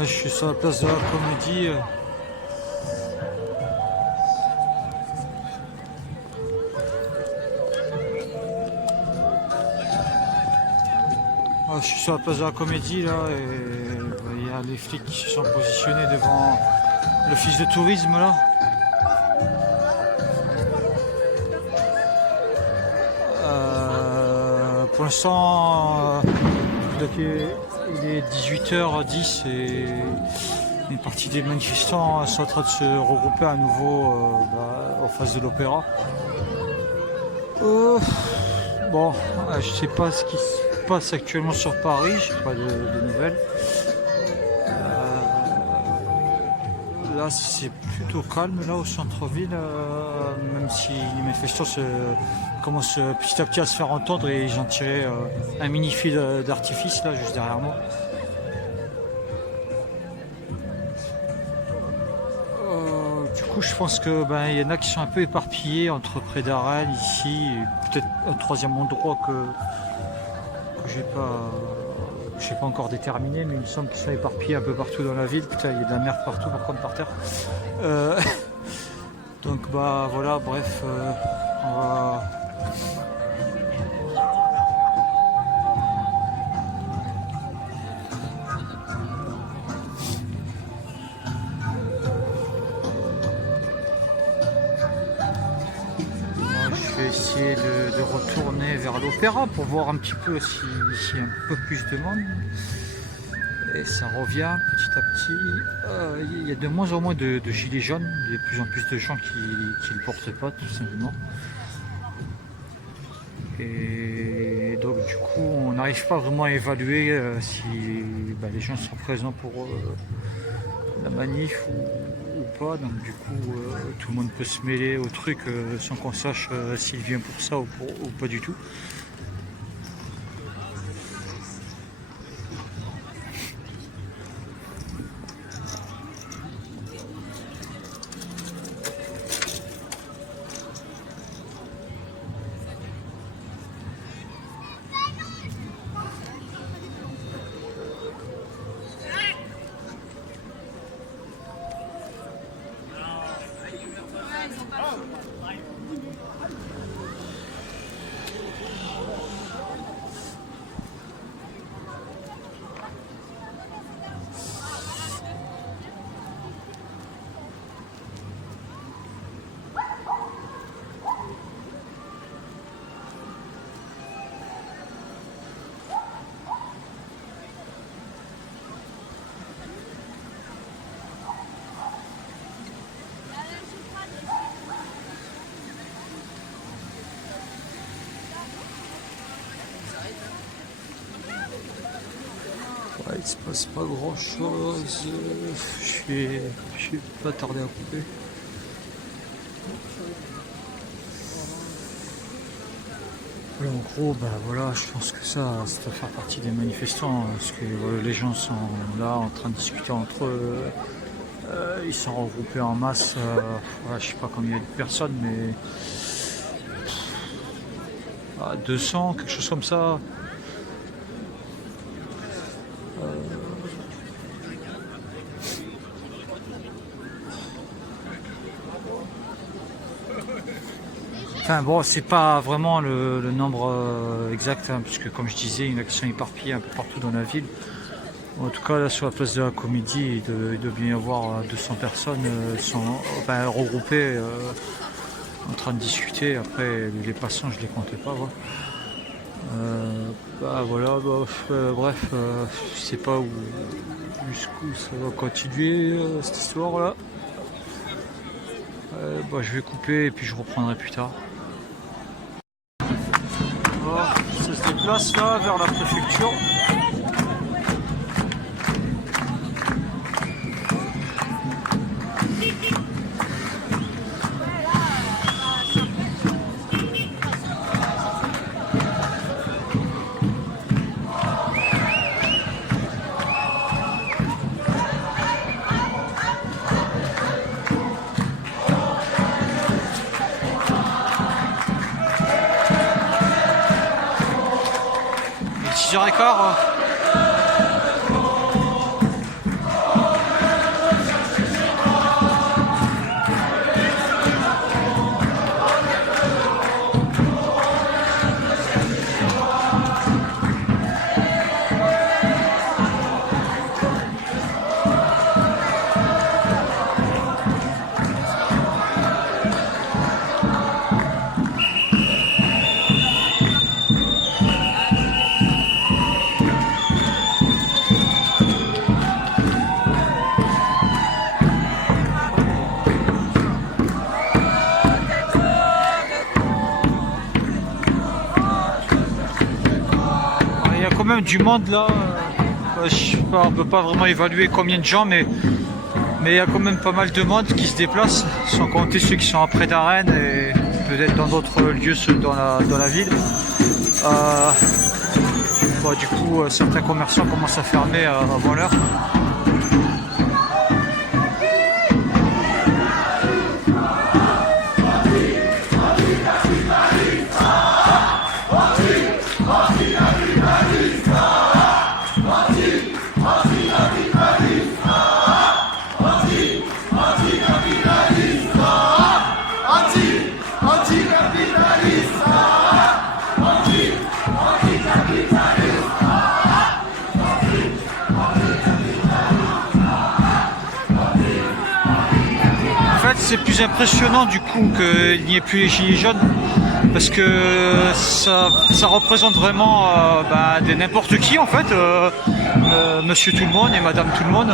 Je suis sur la place de la Comédie. Je suis sur la place de la Comédie là et il y a les flics qui se sont positionnés devant l'office de tourisme là. Pour l'instant, il est 18h10 et une partie des manifestants sont en train de se regrouper à nouveau en face de l'Opéra. Bon, je sais pas ce qui se passe actuellement sur Paris, je n'ai pas de nouvelles. Là, c'est plutôt calme là au centre-ville, même si les manifestants commencent petit à petit à se faire entendre et j'en tirais un mini fil d'artifice là juste derrière moi. Du coup, je pense que il y en a qui sont un peu éparpillés entre près d'Arène ici, et peut-être un troisième endroit que j'ai pas encore déterminé, mais il me semble qu'ils sont éparpillés un peu partout dans la ville. Putain, il y a de la merde partout par contre par terre. Donc voilà, bref, on va... Je vais essayer de retourner vers l'Opéra pour voir un petit peu s'il y a un peu plus de monde. Et ça revient petit à petit. Il y a de moins en moins de gilets jaunes, il y a de plus en plus de gens qui ne le portent pas tout simplement. Et donc du coup on n'arrive pas vraiment à évaluer si les gens sont présents pour la manif ou pas. Donc du coup tout le monde peut se mêler au truc sans qu'on sache s'il vient pour ça ou pas du tout. Il se passe pas grand chose, je vais pas tarder à couper. Voilà, en gros, voilà, je pense que ça doit faire partie des manifestants, parce que les gens sont là en train de discuter entre eux, ils sont regroupés en masse, je sais pas combien il y a de personnes, mais 200, quelque chose comme ça. Enfin bon, c'est pas vraiment le nombre exact, hein, puisque comme je disais, il y en a qui sont éparpillés un peu partout dans la ville. En tout cas, là sur la place de la Comédie, il doit bien y avoir 200 personnes regroupées en train de discuter. Après, les passants, je les comptais pas. Voilà, bref, je sais pas jusqu'où ça va continuer cette histoire là. Je vais couper et puis je reprendrai plus tard. Voilà, ça se déplace là vers la préfecture. du monde là. Je sais pas, on peut pas vraiment évaluer combien de gens, mais il y a quand même pas mal de monde qui se déplace, sans compter ceux qui sont après d'Arène et peut-être dans d'autres lieux dans la ville. Du coup, certains commerçants commencent à fermer avant l'heure. C'est plus impressionnant du coup qu'il n'y ait plus les gilets jaunes parce que ça représente vraiment n'importe qui en fait, monsieur tout le monde et madame tout le monde.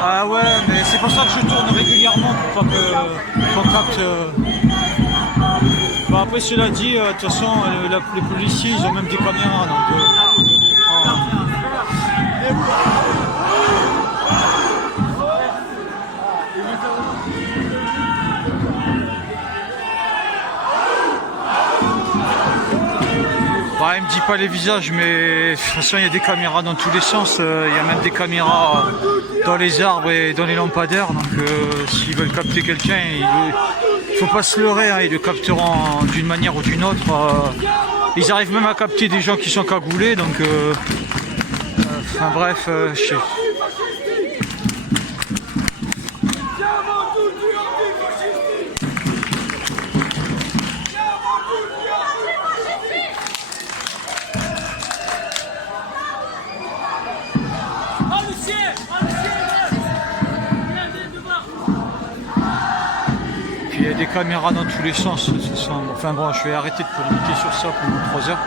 Ah ouais, mais c'est pour ça que je tourne régulièrement pour pas qu'on capte. Après cela dit, de toute façon les policiers ils ont même des caméras donc il me dit pas les visages, mais de toute façon il y a des caméras dans tous les sens, il y a même des caméras dans les arbres et dans les lampadaires, donc s'ils veulent capter quelqu'un, il faut pas se leurrer, hein, ils le capteront d'une manière ou d'une autre. Ils arrivent même à capter des gens qui sont cagoulés, donc enfin bref, je sais. Il y a des caméras dans tous les sens. Enfin bon, je vais arrêter de polémiquer sur ça pendant 3 heures.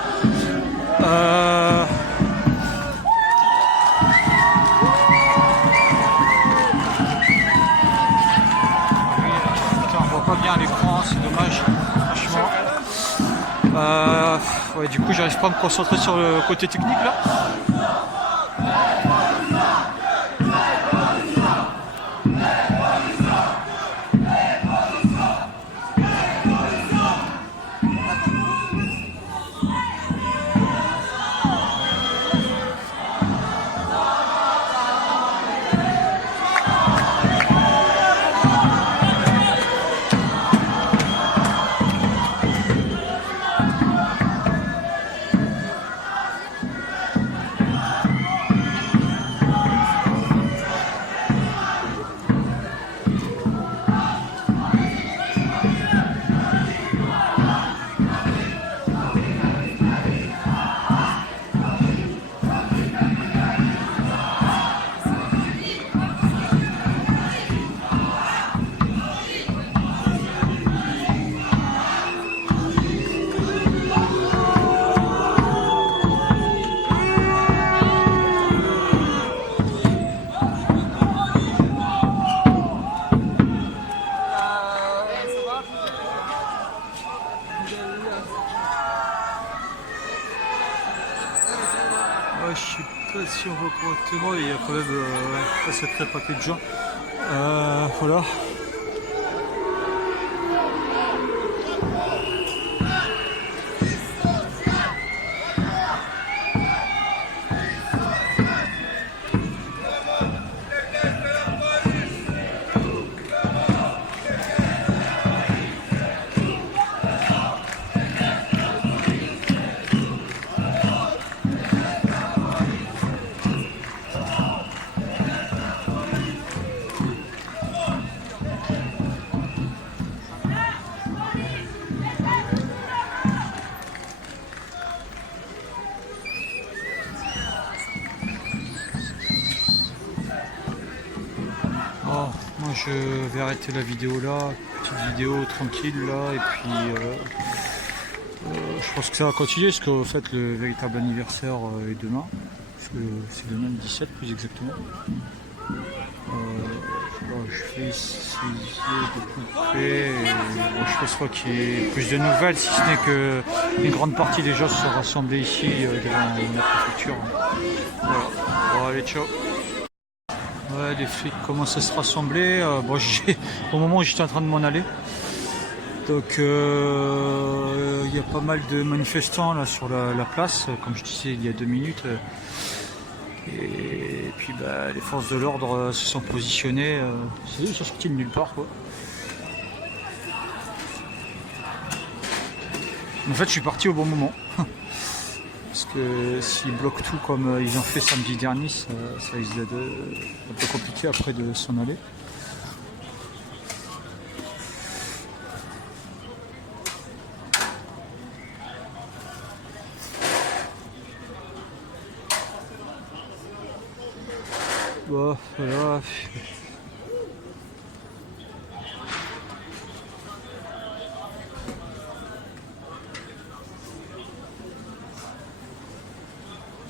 Putain, on voit pas bien à l'écran, c'est dommage, franchement. Du coup, j'arrive pas à me concentrer sur le côté technique là. Je sais pas si on voit correctement, il y a quand même un sacré paquet de gens. Voilà. Moi je vais arrêter la vidéo là, petite vidéo tranquille là, et puis je pense que ça va continuer parce qu'en fait le véritable anniversaire est demain. c'est demain le 17 plus exactement. Je fais essayer de couper. Je fais soit qu'il y ait plus de nouvelles, si ce n'est que une grande partie des gens se sont rassemblés ici devant la préfecture. Voilà. Bon, allez, ciao. Ouais, les flics commencent à se rassembler. Au moment où j'étais en train de m'en aller. Donc il y a pas mal de manifestants là sur la place, comme je disais il y a 2 minutes. Et puis les forces de l'ordre se sont positionnées. Ils sont sortis de nulle part quoi. En fait je suis parti au bon moment. Parce que s'ils bloquent tout comme ils ont fait samedi dernier, ça risque d'être un peu compliqué après de s'en aller. Bon, voilà.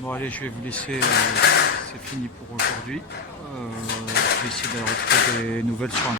Bon allez, je vais vous laisser, c'est fini pour aujourd'hui. Je vais essayer de retrouver des nouvelles sur